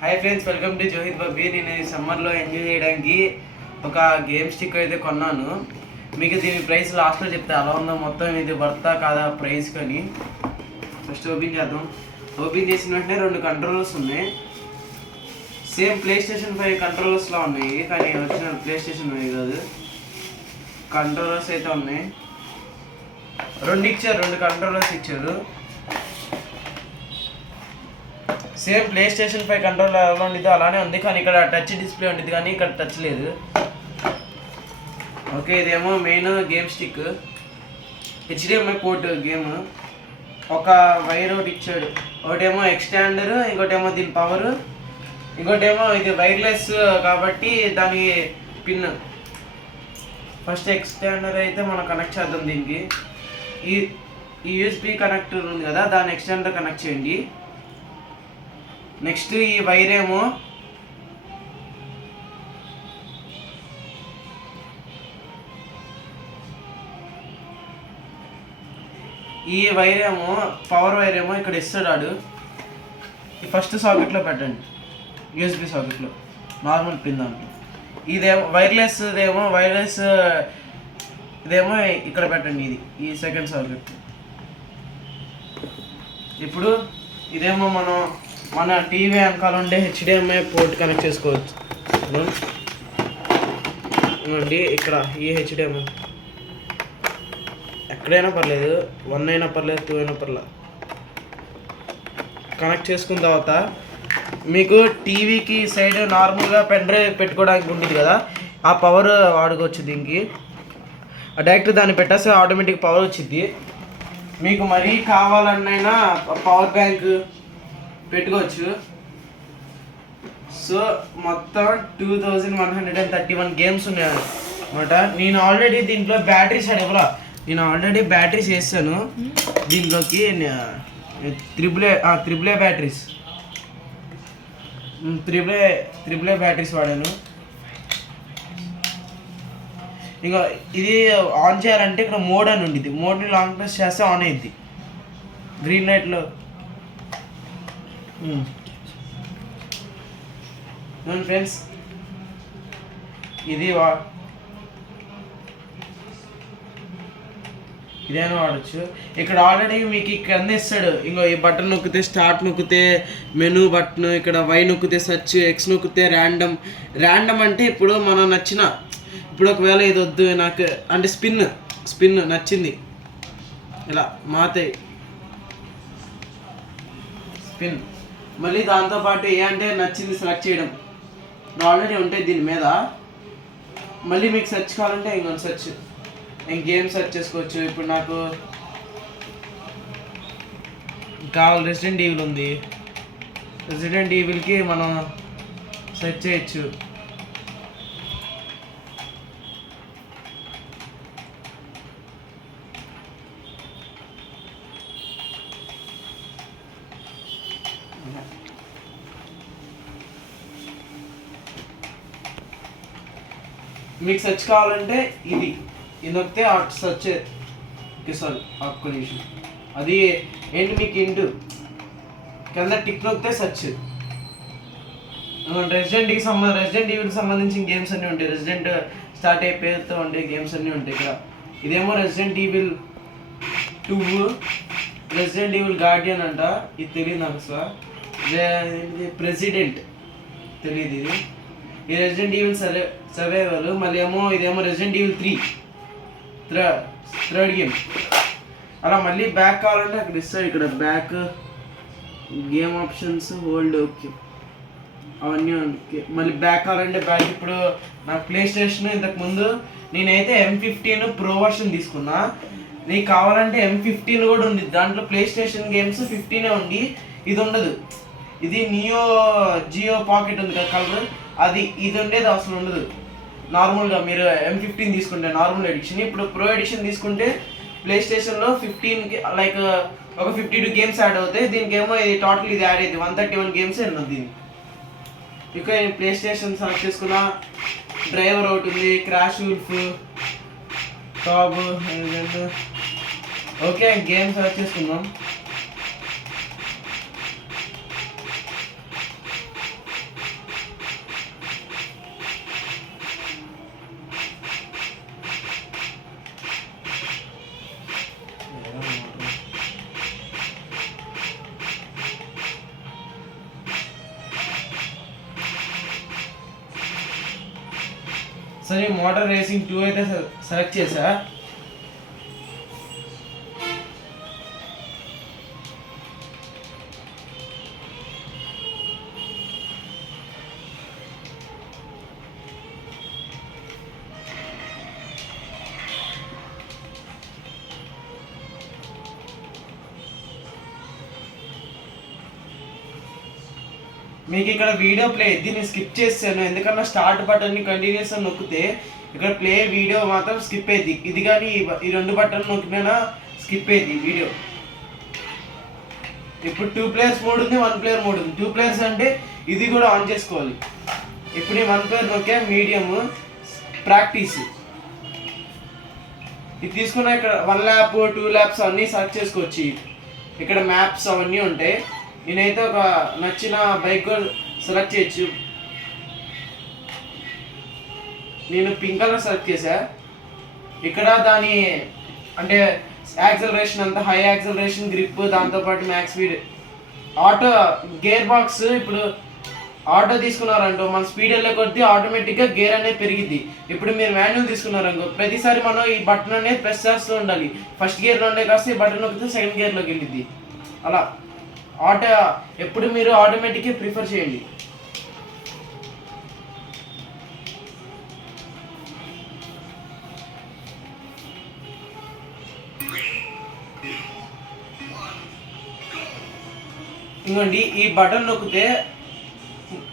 Hi friends, welcome to Johith Bobby. నేను ఈ సమ్మర్లో ఎంజాయ్ చేయడానికి ఒక గేమ్ స్టిక్ అయితే కొన్నాను. మీకు దీని ప్రైస్ లాస్ట్లో చెప్తే అలా ఉందో, మొత్తం ఇది వర్తా కాదా ప్రైస్ కానీ. ఫస్ట్ ఓపెన్ చేద్దాం. ఓపెన్ చేసిన వెంటనే 2 కంట్రోలర్స్ ఉన్నాయి. సేమ్ ప్లే స్టేషన్ 5 కంట్రోలర్స్లో ఉన్నాయి, కానీ వచ్చిన ప్లే స్టేషన్ 5 కాదు. కంట్రోలర్స్ అయితే ఉన్నాయి. 2 కంట్రోలర్స్ ఇచ్చారు. సేమ్ ప్లే స్టేషన్ 5 కంట్రోలర్ ఎలా ఉండిద్దో అలానే ఉంది, కానీ ఇక్కడ టచ్ డిస్ప్లే ఉండిద్ది, కానీ ఇక్కడ టచ్ లేదు. ఓకే, ఇదేమో main game stick, HDMI port game. ఒక వైర్ ఒకటి ఇచ్చాడు. ఒకటేమో ఎక్స్టాండర్, ఇంకోటేమో దీని పవర్, ఇంకోటేమో ఇది వైర్లెస్ కాబట్టి దాని పిన్. ఫస్ట్ ఎక్స్టాండర్ అయితే మనం కనెక్ట్ చేద్దాం దీనికి. ఈ USB కనెక్టర్ ఉంది కదా, దాన్ని ఎక్స్టాండర్ కనెక్ట్ చేయండి. నెక్స్ట్ ఈ వైర్ ఏమో పవర్ వైర్ ఏమో ఇక్కడ ఇస్తాడు. ఈ ఫస్ట్ సాకెట్లో పెట్టండి, USB సాకెట్లో, నార్మల్ పిన్ దాంట్లో. ఇదేమో వైర్లెస్, ఇదేమో ఇక్కడ పెట్టండి, ఇది ఈ సెకండ్ సాకెట్. ఇప్పుడు ఇదేమో మన టీవీ వెనకాల ఉండే HDMI పోర్ట్ కనెక్ట్ చేసుకోవచ్చు. చూడండి ఇక్కడ ఈ HDMI ఎక్కడైనా పర్లేదు, 1 అయినా పర్లేదు, 2 అయినా పర్లేదు. కనెక్ట్ చేసుకున్న తర్వాత మీకు టీవీకి సైడ్ నార్మల్గా పెన్ డ్రైవ్ పెట్టుకోవడానికి ఉంటుంది కదా, ఆ పవర్ వాడుకోవచ్చు దీనికి. డైరెక్ట్ దాన్ని పెట్టేస్తే ఆటోమేటిక్ పవర్ వచ్చింది. మీకు మరీ కావాలన్నైనా పవర్ బ్యాంక్ పెట్టుకోవచ్చు. సో మొత్తం 2131 గేమ్స్ ఉన్నాయి అన్నమాట. నేను ఆల్రెడీ దీంట్లో బ్యాటరీస్ అడగరా, నేను ఆల్రెడీ బ్యాటరీస్ వేసాను దీంట్లోకి. Triple A batteries, triple A batteries వాడాను. ఇంకా ఇది ఆన్ చేయాలంటే ఇక్కడ మోడ్ అని ఉండిద్ది. మోడ్ని లాంగ్ ప్రెస్ చేస్తే ఆన్ అయ్యిద్ది గ్రీన్ లైట్లో. ఫ్రెండ్స్, ఇదేనా వాడచ్చు. ఇక్కడ ఆల్రెడీ మీకు ఇక్కడ ఇస్తాడు. ఇంకో ఈ బటన్ నొక్కితే స్టార్ట్, నొక్కితే మెనూ బటన్, ఇక్కడ Y నొక్కితే సెర్చ్, X నొక్కితే ర్యాండమ్ అంటే ఇప్పుడు మనం నచ్చిన, ఇప్పుడు ఒకవేళ ఇది వద్దు నాకు అంటే స్పిన్ నచ్చింది, ఇలా మాతాయి స్పిన్. మళ్ళీ దాంతోపాటు అంటే నచ్చింది సెలెక్ట్ చేయడం ఆల్రెడీ ఉంటాయి దీని మీద. మళ్ళీ మీకు సెర్చ్ కావాలంటే ఇంకొక సెర్చ్, గేమ్ సెర్చ్ చేసుకోవచ్చు. ఇప్పుడు నాకు కావాలి రెసిడెంట్ ఈవిల్ ఉంది, రెసిడెంట్ ఈవిల్కి మనం సెర్చ్ చేయొచ్చు. మీకు సెర్చ్ కావాలంటే ఇది నొక్కితే సెర్చ్. సారీ, ఒక్క నిమిషం. అది ఏంటి మీకు ఇంటూ కింద టిక్ నొక్కితే సెర్చ్. రెసిడెంట్ ఈవిల్కి సంబంధించిన గేమ్స్ అన్నీ ఉంటాయి. రెసిడెంట్ స్టార్ట్ అయ్యే పేరుతో ఉండే గేమ్స్ అన్నీ ఉంటాయి ఇక్కడ. ఇదేమో resident evil 2, resident evil Guardian అంట. ఇది తెలియదు నాకు అసలు. ప్రెసిడెంట్ తెలియదు ఇది. ఈ రెసిడెంట్ ఈవిల్ సర్వైవల్. మళ్ళీ ఇదేమో రెసిడెంట్ ఈవిల్ 3 థర్డ్ గేమ్. అలా మళ్ళీ బ్యాక్ కావాలంటే అక్కడ ఇస్తాడు. ఇక్కడ back, game options, hold, okay అవన్నీ ఓకే. మళ్ళీ బ్యాక్ కావాలంటే బ్యాక్. ఇప్పుడు నాకు ప్లే స్టేషన్ ఇంతకుముందు నేనైతే M15 ప్రో వర్షన్ తీసుకున్నా. నీకు కావాలంటే M15 కూడా ఉంది. దాంట్లో ప్లే స్టేషన్ గేమ్స్ 15 ఉంది, ఇది ఉండదు. ఇది జియో పాకెట్ ఉంది కదా కలర్, ఇది ఉండేది అసలు ఉండదు. నార్మల్గా మీరు M15 తీసుకుంటే నార్మల్ ఎడిషన్. ఇప్పుడు ప్రో ఎడిషన్ తీసుకుంటే ప్లే స్టేషన్లో 15కి లైక్ ఒక 52 గేమ్స్ యాడ్ అవుతాయి. దీనికేమో ఇది టోటల్ ఇది యాడ్ అవుతుంది, 131 గేమ్స్ ఉన్నది దీనికి. ఇక నేను ప్లే స్టేషన్ సెలెక్ట్ చేసుకున్న. డ్రైవర్ ఒకటి ఉంది, crash wolf, tab, okay game select చేసుకుందాం. సరే మోటార్ రేసింగ్ 2 అయితే సెలెక్ట్ చేసా. మీకు ఇక్కడ వీడియో ప్లే దీన్ని స్కిప్ చేస్తాను, ఎందుకన్నా స్టార్ట్ బటన్ని కంటిన్యూస్ అని నొక్కితే ఇక్కడ ప్లే వీడియో మాత్రం స్కిప్ అయింది. ఇది కానీ ఈ 2 బటన్ నొక్కినా స్కిప్ అయింది వీడియో. ఇప్పుడు 2 players మోడ్ ఉంది, 1 player మోడ్ ఉంది. 2 players అంటే ఇది కూడా ఆన్ చేసుకోవాలి. ఇప్పుడు 1 player నొక్కే మీడియం ప్రాక్టీస్ ఇది తీసుకున్న ఇక్కడ 1 lap 2 laps అన్నీ సెలెక్ట్ చేసుకోవచ్చు. ఇక్కడ మ్యాప్స్ అవన్నీ ఉంటాయి. నేనైతే ఒక నచ్చిన బైక్ సెలెక్ట్ చేయొచ్చు. నేను పింక్ కలర్ సెలెక్ట్ చేశా. ఇక్కడ దాని అంటే యాక్సలరేషన్ అంతా హై యాక్సలరేషన్, గ్రిప్, దాంతోపాటు max speed, auto gear box. ఇప్పుడు ఆటో తీసుకున్నారంటో మన స్పీడ్ వెళ్ళే కొద్దీ ఆటోమేటిక్గా గేర్ అనేది పెరిగిద్ది. ఇప్పుడు మీరు మాన్యువల్ తీసుకున్నారనుకో ప్రతిసారి మనం ఈ బటన్ అనేది ప్రెస్ చేస్తూ ఉండాలి. ఫస్ట్ గేర్లో ఉండే కాస్త ఈ బటన్ నొక్కితే సెకండ్ గేర్లోకి వెళ్ళిద్ది. అలా ఆటో ఎప్పుడు మీరు ఆటోమేటిక్గా ప్రిఫర్ చేయండి. ఇంకోండి ఈ బటన్ నొక్కితే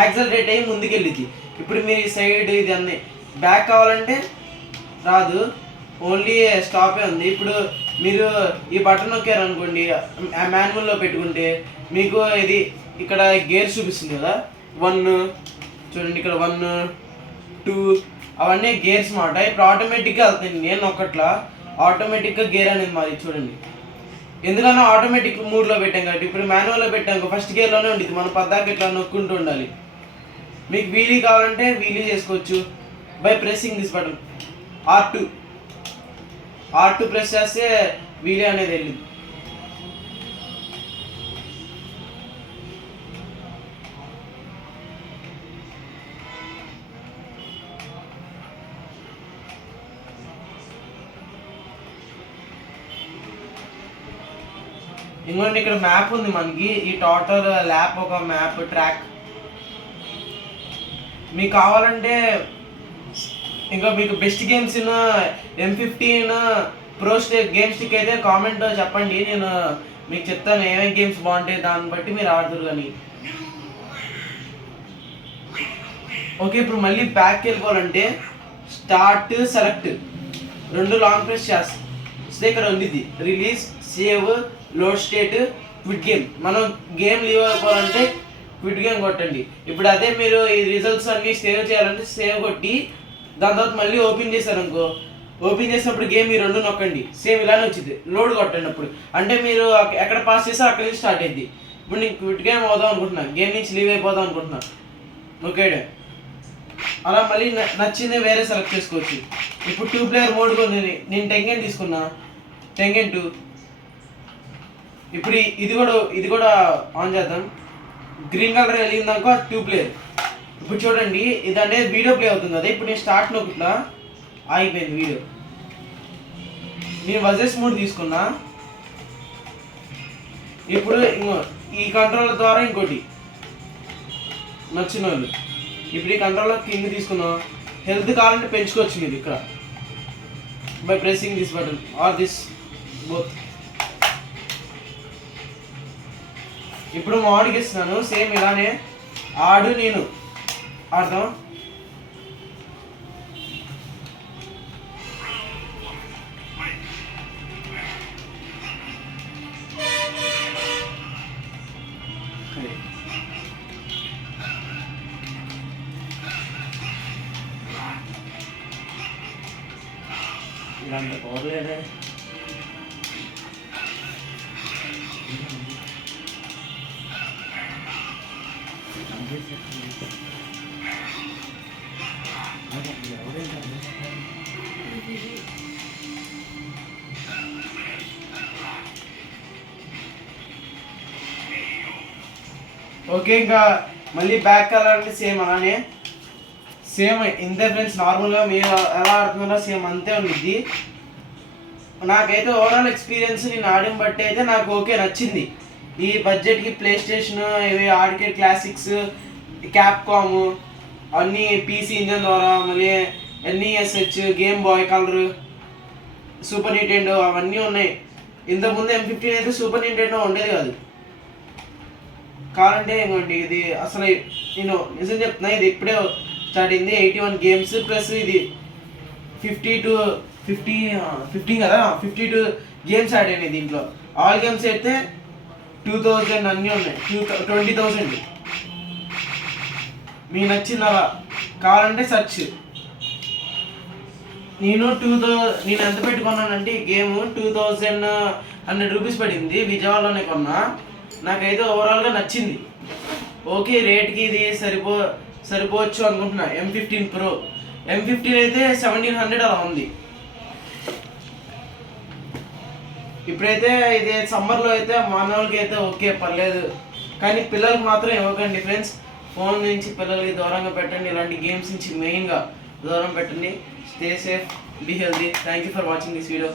యాక్సలరేట్ అయ్యి ముందుకెళ్ళిద్ది. ఇప్పుడు మీరు ఈ సైడ్ ఇది అన్నీ బ్యాక్ కావాలంటే రాదు, ఓన్లీ స్టాపే ఉంది. ఇప్పుడు మీరు ఈ బటన్ నొక్కారు అనుకోండి మాన్యువల్లో పెట్టుకుంటే మీకు ఇది ఇక్కడ గేర్ చూపిస్తుంది కదా, 1 చూడండి ఇక్కడ 1 2 అవన్నీ గేర్స్ మాట. ఇప్పుడు ఆటోమేటిక్గా వెళ్తుంది. నేను నొక్కట్లా ఆటోమేటిక్గా గేర్ అనేది మాది చూడండి. ఎందుకన్నా ఆటోమేటిక్ మూడ్లో పెట్టాం కాబట్టి. ఇప్పుడు మాన్యువల్లో పెట్టాం ఫస్ట్ గేర్లోనే ఉంటుంది, మనం పద్దాక ఇట్లా నొక్కుంటూ ఉండాలి. మీకు వీలీ కావాలంటే వీలీ చేసుకోవచ్చు by pressing this button R2 press చేస్తే వీలీ అనేది వెళ్ళింది. ఇంకోటి ఇక్కడ మ్యాప్ ఉంది మనకి. ఈ టోటల్ ల్యాప్ ఒక మ్యాప్ ట్రాక్. మీకు కావాలంటే ఇంకా మీకు best games M15 pro game stick అయితే కామెంట్ చెప్పండి, నేను మీకు చెప్తాను ఏమేమి గేమ్స్ బాగుంటాయి, దాన్ని బట్టి మీరు ఆడుతురు కానీ. ఓకే ఇప్పుడు మళ్ళీ బ్యాక్కి వెళ్ళిపోవాలంటే స్టార్ట్ సెలెక్ట్ 2 లాంగ్ ప్రెస్ చేస్తే ఇక్కడ ఉంది release, save, load state, quit game. మనం గేమ్ లీవ్ అయిపోవాలంటే క్విట్ గేమ్ కొట్టండి. ఇప్పుడు అదే మీరు ఈ రిజల్ట్స్ అన్నీ సేవ్ చేయాలంటే సేవ్ కొట్టి దాని తర్వాత మళ్ళీ ఓపెన్ చేశారనుకో, ఓపెన్ చేసినప్పుడు గేమ్ ఈ 2 నొక్కండి, సేమ్ ఇలానే వచ్చింది. లోడ్ కొట్టండి అప్పుడు, అంటే మీరు ఎక్కడ పాస్ చేస్తే అక్కడి నుంచి స్టార్ట్ అయింది. ఇప్పుడు నేను క్విట్ గేమ్ అవుదాం అనుకుంటున్నా, గేమ్ నుంచి లీవ్ అయిపోదాం అనుకుంటున్నా, ఓకేడే అలా మళ్ళీ నచ్చింది వేరే సెలెక్ట్ చేసుకోవచ్చు. ఇప్పుడు 2 player మోడ్ ఉంది, నేను టెంగెన్ తీసుకున్నా, టెంగెన్ 2. ఇప్పుడు ఇది కూడా ఆన్ చేద్దాం. గ్రీన్ కలర్ వెళ్ళిందాక 2 player. ఇప్పుడు చూడండి ఇది అనేది వీడియో ప్లే అవుతుంది కదా. ఇప్పుడు నేను స్టార్ట్ నొక్కుతా, ఆగిపోయింది వీడియో. నేను వర్సెస్ మోడ్ తీసుకున్నా. ఇప్పుడు ఈ కంట్రోలర్ ద్వారా ఇంకోటి నచ్చిన వాళ్ళు ఇప్పుడు ఈ కంట్రోలర్ కింద తీసుకున్నాం. హెల్త్ కావాలంటే పెంచుకోవచ్చు మీరు ఇక్కడ by pressing this button or this both. ఇప్పుడు మోడ్కి ఇస్తున్నాను, సేమ్ ఇలానే ఆడు, నేను ఆడతాం. ఇలాంటి పోలేదే. ఓకే ఇంకా మళ్ళీ బ్యాక్ కావాలంటే సేమ్ అలానే సేమ్ ఇంతే ఫ్రెండ్స్, నార్మల్గా మీరు ఎలా ఆడుతున్నారో సేమ్ అంతే ఉండిద్ది. నాకైతే ఓవరాల్ ఎక్స్పీరియన్స్ నేను ఆడిన బట్టి అయితే నాకు ఓకే నచ్చింది. ఈ బడ్జెట్కి ప్లే స్టేషన్, ఇవి ఆర్కేడ్ క్లాసిక్స్, క్యాప్కామ్ అన్నీ పీసీ ఇంజన్ ద్వారా, మళ్ళీ ఎన్ఈఎస్హెచ్, Game Boy Color, Super Nintendo అవన్నీ ఉన్నాయి. ఇంతకుముందు M15 అయితే సూపర్ నింటెండో ఉండేది కాదు. కావాలంటే ఇంకోటి ఇది అసలు నేను నిజం చెప్తున్నా, ఇది ఇప్పుడే స్టార్ట్ అయింది. 81 గేమ్స్ ప్లస్ ఇది 15 కదా, 52 గేమ్స్ యాడ్ అయినాయి దీంట్లో. ఆల్ గేమ్స్ అయితే 2000 అన్నీ ఉన్నాయి, 20,000. మీకు నచ్చింది అలా కావాలంటే సెర్చ్. నేను ఎంత పెట్టుకున్నానంటే ఈ గేమ్ 2100 రూపీస్ పడింది, విజయవాడలోనే కొన్నా. నాకైతే ఓవరాల్గా నచ్చింది. ఓకే, రేట్కి ఇది సరిపోవచ్చు అనుకుంటున్నా. M15 Pro, M15 అయితే 1700 అలా ఉంది. ఇప్పుడైతే ఇది సమ్మర్లో అయితే మానవులకి అయితే ఓకే పర్లేదు, కానీ పిల్లలకి మాత్రం ఇవ్వకండి ఫ్రెండ్స్. ఫోన్ నుంచి పిల్లలకి దూరంగా పెట్టండి, ఇలాంటి గేమ్స్ నుంచి మెయిన్గా దూరం పెట్టండి. Stay safe, be healthy. Thank you for watching this video.